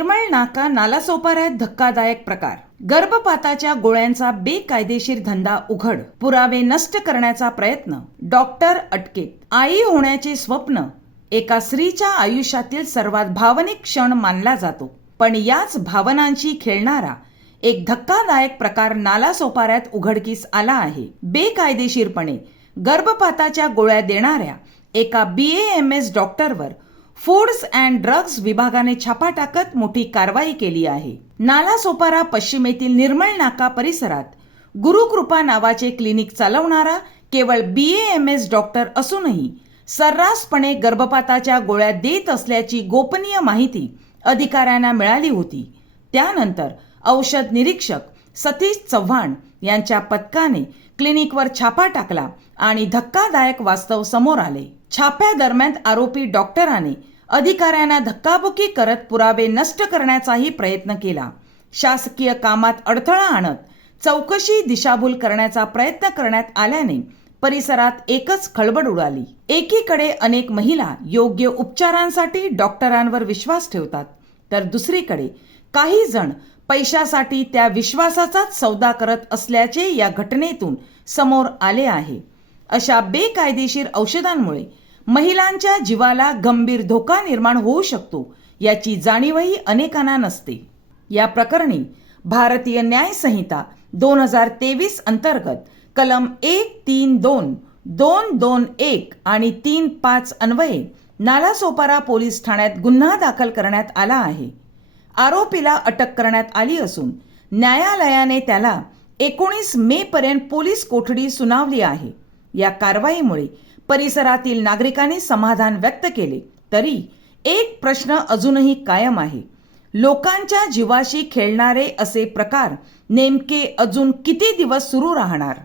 निर्मळ नाका नालासोपाऱ्यात धक्कादायक प्रकार. गर्भपाताच्या गोळ्यांचा बेकायदेशीर धंदा उघड. पुरावे नष्ट करण्याचा प्रयत्न. डॉक्टर अटकेत. आई होण्याचे स्वप्न एका स्त्रीच्या आयुष्यातील सर्वात भावनिक क्षण मानला जातो. पण याच भावनांशी खेळणारा एक धक्कादायक प्रकार नालासोपाऱ्यात उघडकीस आला आहे. बेकायदेशीरपणे गर्भपाताच्या गोळ्या देणाऱ्या एका BAMS डॉक्टरवर फूड्स अँड ड्रग्ज विभागाने छापा टाकत मोठी कारवाई केली आहे. नालासोपारा पश्चिमेतील निर्मळ नाका परिसरात गुरुकृपा नावाचे क्लिनिक चालवणारा केवळ BAMS डॉक्टर असूनही सर्रासपणे गर्भपाताच्या गोळ्या देत असल्याची गोपनीय माहिती अधिकाऱ्यांना मिळाली होती. त्यानंतर औषध निरीक्षक सतीश चव्हाण यांच्या पथकाने क्लिनिकवर छापा टाकला आणि धक्कादायक वास्तव समोर आले. छाप्यादरम्यान आरोपी डॉक्टराने अधिकाऱ्यांना धक्काबुक्की करत पुरावे नष्ट करण्याचाही प्रयत्न केला. शासकीय कामात अडथळा आणत चौकशी दिशाभूल करण्याचा प्रयत्न करण्यात आल्याने परिसरात एकच खळबळ उडाली. एकीकडे अनेक महिला योग्य उपचारांसाठी डॉक्टरांवर विश्वास ठेवतात, तर दुसरीकडे काही जण पैशासाठी त्या विश्वासाचाच सौदा करत असल्याचे या घटनेतून समोर आले आहे. अशा बेकायदेशीर औषधांमुळे महिलांच्या जीवाला गंभीर धोका निर्माण होऊ शकतो याची जाणीवही अनेकांना नसते. या प्रकरणी भारतीय न्याय संहिता 2023 अंतर्गत कलम 132, 221 आणि 35 अन्वये नालासोपारा पोलीस ठाण्यात गुन्हा दाखल करण्यात आला आहे. आरोपीला अटक करण्यात आली असून न्यायालयाने त्याला 19 मे पर्यंत पोलीस कोठडी सुनावली आहे. या कारवाईमुळे परिसरातील नागरिकांनी समाधान व्यक्त केले, तरी एक प्रश्न अजूनही कायम आहे. लोकांच्या जीवाशी खेळणारे असे प्रकार नेमके अजून किती दिवस सुरू राहणार?